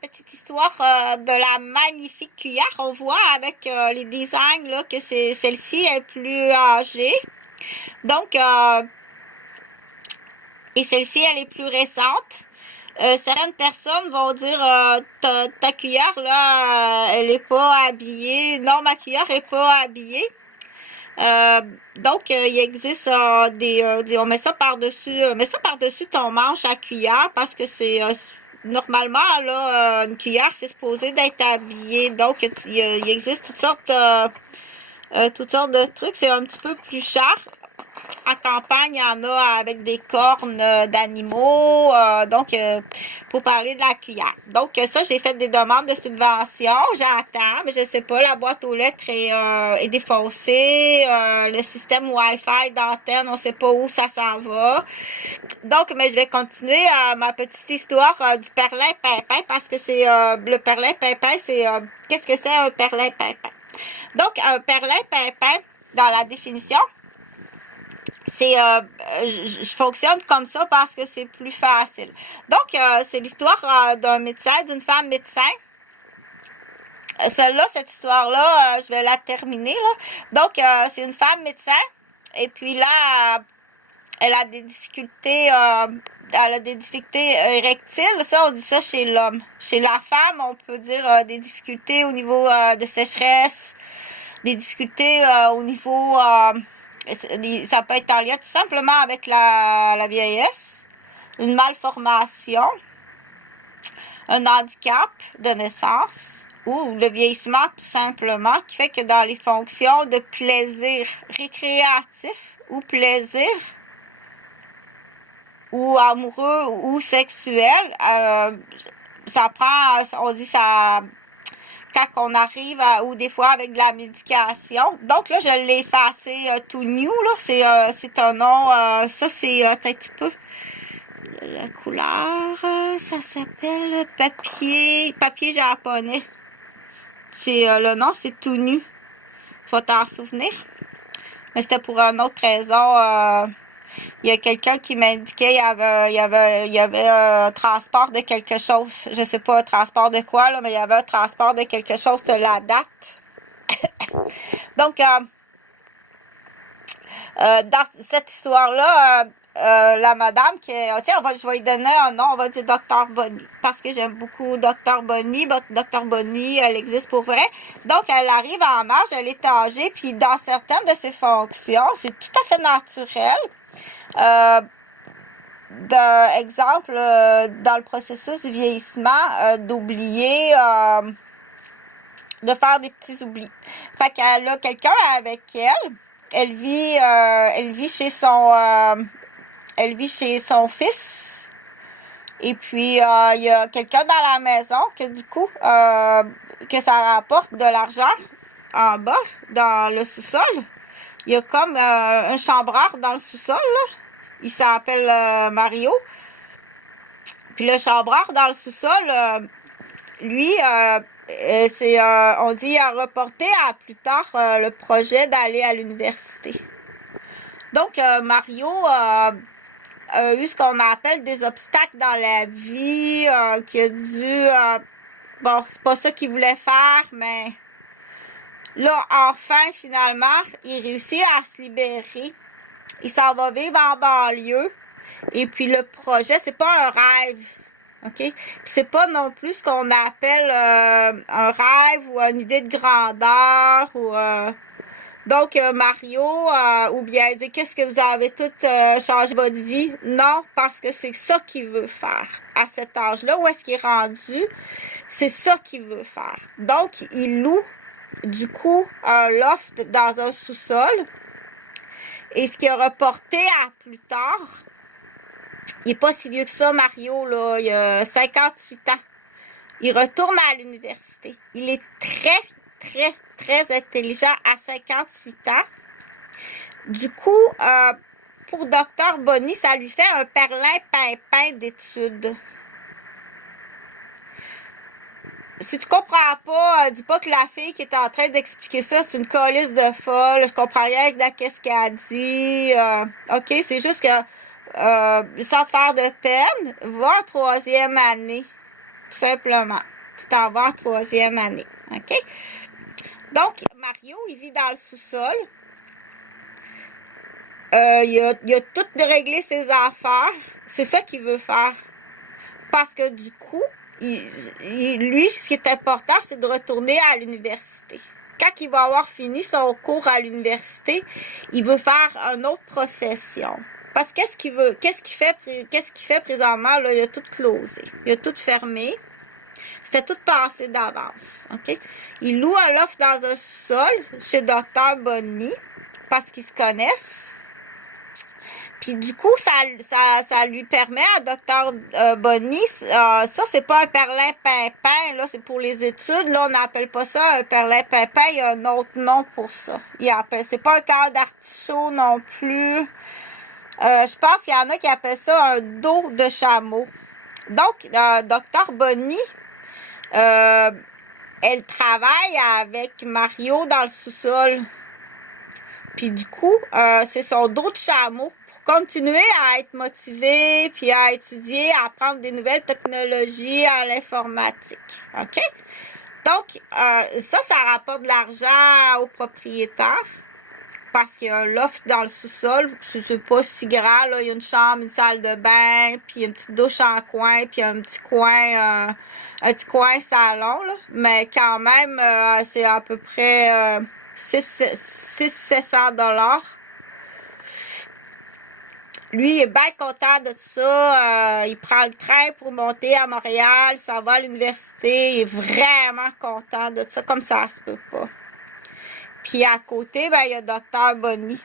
petite histoire de la magnifique cuillère. On voit avec les designs là, que celle-ci est plus âgée. Donc, et celle-ci, elle est plus récente. Certaines personnes vont dire ta cuillère là, elle est pas habillée. Non, ma cuillère est pas habillée. Donc, il existe on met ça par-dessus ton manche à cuillère parce que c'est normalement là une cuillère c'est supposé d'être habillée. Donc, il existe toutes sortes de trucs. C'est un petit peu plus cher. En campagne, il y en a avec des cornes d'animaux. Donc, pour parler de la cuillère. Donc, ça, j'ai fait des demandes de subvention. J'attends, mais je sais pas, la boîte aux lettres est défaussée. Le système Wi-Fi d'antenne, on sait pas où ça s'en va. Donc, mais je vais continuer ma petite histoire du perlin-pimpin parce que c'est le perlin-pimpin, c'est... qu'est-ce que c'est un perlin-pimpin? Donc, un perlin-pimpin, dans la définition, c'est je fonctionne comme ça parce que c'est plus facile. Donc, c'est l'histoire d'un médecin, d'une femme médecin. Celle-là, cette histoire-là, je vais la terminer, là. Donc, c'est une femme médecin. Et puis là, elle a des difficultés, érectiles. Ça, on dit ça chez l'homme. Chez la femme, on peut dire des difficultés au niveau de sécheresse, des difficultés au niveau... ça peut être en lien tout simplement avec la vieillesse, une malformation, un handicap de naissance ou le vieillissement tout simplement qui fait que dans les fonctions de plaisir récréatif ou plaisir ou amoureux ou sexuel, ça prend, on dit ça... quand on arrive ou des fois avec de la médication. Donc là, je l'ai effacé tout new, là. C'est un nom, ça c'est un petit peu la couleur, ça s'appelle papier japonais. C'est le nom, c'est tout nu. Tu vas t'en souvenir. Mais c'était pour une autre raison. Il y a quelqu'un qui m'indiquait il y avait un transport de quelque chose. Je sais pas un transport de quoi, là, mais il y avait un transport de quelque chose de la date. Donc, dans cette histoire-là, la madame qui est... Tiens, je vais lui donner un nom, on va dire Dr. Bonnie, parce que j'aime beaucoup Dr. Bonnie. Dr. Bonnie, elle existe pour vrai. Donc, elle arrive en âge, elle est âgée, puis dans certaines de ses fonctions, c'est tout à fait naturel. Exemple, dans le processus du vieillissement, d'oublier, de faire des petits oublis. Fait qu'elle a quelqu'un avec elle. Elle vit chez son fils. Et puis, il y a quelqu'un dans la maison que du coup, que ça rapporte de l'argent en bas, dans le sous-sol. Il y a comme un chambreur dans le sous-sol, là. Il s'appelle Mario. Puis le chambreur dans le sous-sol, lui, on dit, il a reporté à plus tard le projet d'aller à l'université. Donc, Mario a eu ce qu'on appelle des obstacles dans la vie, qui a dû... bon, c'est pas ça qu'il voulait faire, mais là, enfin, finalement, il réussit à se libérer. Il s'en va vivre en banlieue. Et puis le projet, c'est pas un rêve. OK? Puis c'est pas non plus ce qu'on appelle un rêve ou une idée de grandeur. Donc, Mario, ou bien dire qu'est-ce que vous avez tout changé votre vie? Non, parce que c'est ça qu'il veut faire. À cet âge-là, où est-ce qu'il est rendu? C'est ça qu'il veut faire. Donc, il loue, du coup, un loft dans un sous-sol. Et ce qui a reporté à plus tard, il n'est pas si vieux que ça, Mario, là, il a 58 ans. Il retourne à l'université. Il est très, très, très intelligent à 58 ans. Du coup, pour Dr. Bonnie, ça lui fait un perlin-pimpin d'études. Si tu comprends pas, dis pas que la fille qui est en train d'expliquer ça, c'est une colisse de folle. Je comprends rien de qu'est-ce qu'elle dit. OK, c'est juste que sans te faire de peine, va en troisième année. tout simplement. Tu t'en vas en 3e année, OK? Donc, Mario, il vit dans le sous-sol. Il a tout réglé ses affaires. C'est ça qu'il veut faire. Parce que du coup, lui, ce qui est important, c'est de retourner à l'université. Quand il va avoir fini son cours à l'université, il veut faire une autre profession. Parce que qu'est-ce qu'il fait présentement, là, il a tout closé. Il a tout fermé. C'était tout passé d'avance, OK? Il loue un loft dans un sous-sol chez Dr. Bonny parce qu'ils se connaissent. Puis du coup, ça lui permet à Dr. Bonny, ça c'est pas un perlin-pimpin, là, c'est pour les études, là, on n'appelle pas ça un perlin-pimpin, il y a un autre nom pour ça. C'est pas un cœur d'artichaut non plus. Je pense qu'il y en a qui appellent ça un dos de chameau. Donc, Dr. Bonny, elle travaille avec Mario dans le sous-sol. Puis du coup, c'est son dos de chameau pour continuer à être motivé, puis à étudier, à apprendre des nouvelles technologies à l'informatique. OK? Donc, ça rapporte de l'argent aux propriétaires parce qu'il y a un loft dans le sous-sol. C'est pas si grand, là. Il y a une chambre, une salle de bain, puis une petite douche en coin, puis un petit coin salon, là. Mais quand même, c'est à peu près 600-700 $. Lui, il est bien content de tout ça. Il prend le train pour monter à Montréal. Ça va à l'université. Il est vraiment content de tout ça, comme ça se peut pas. Puis à côté, ben, il y a Dr. Bonny.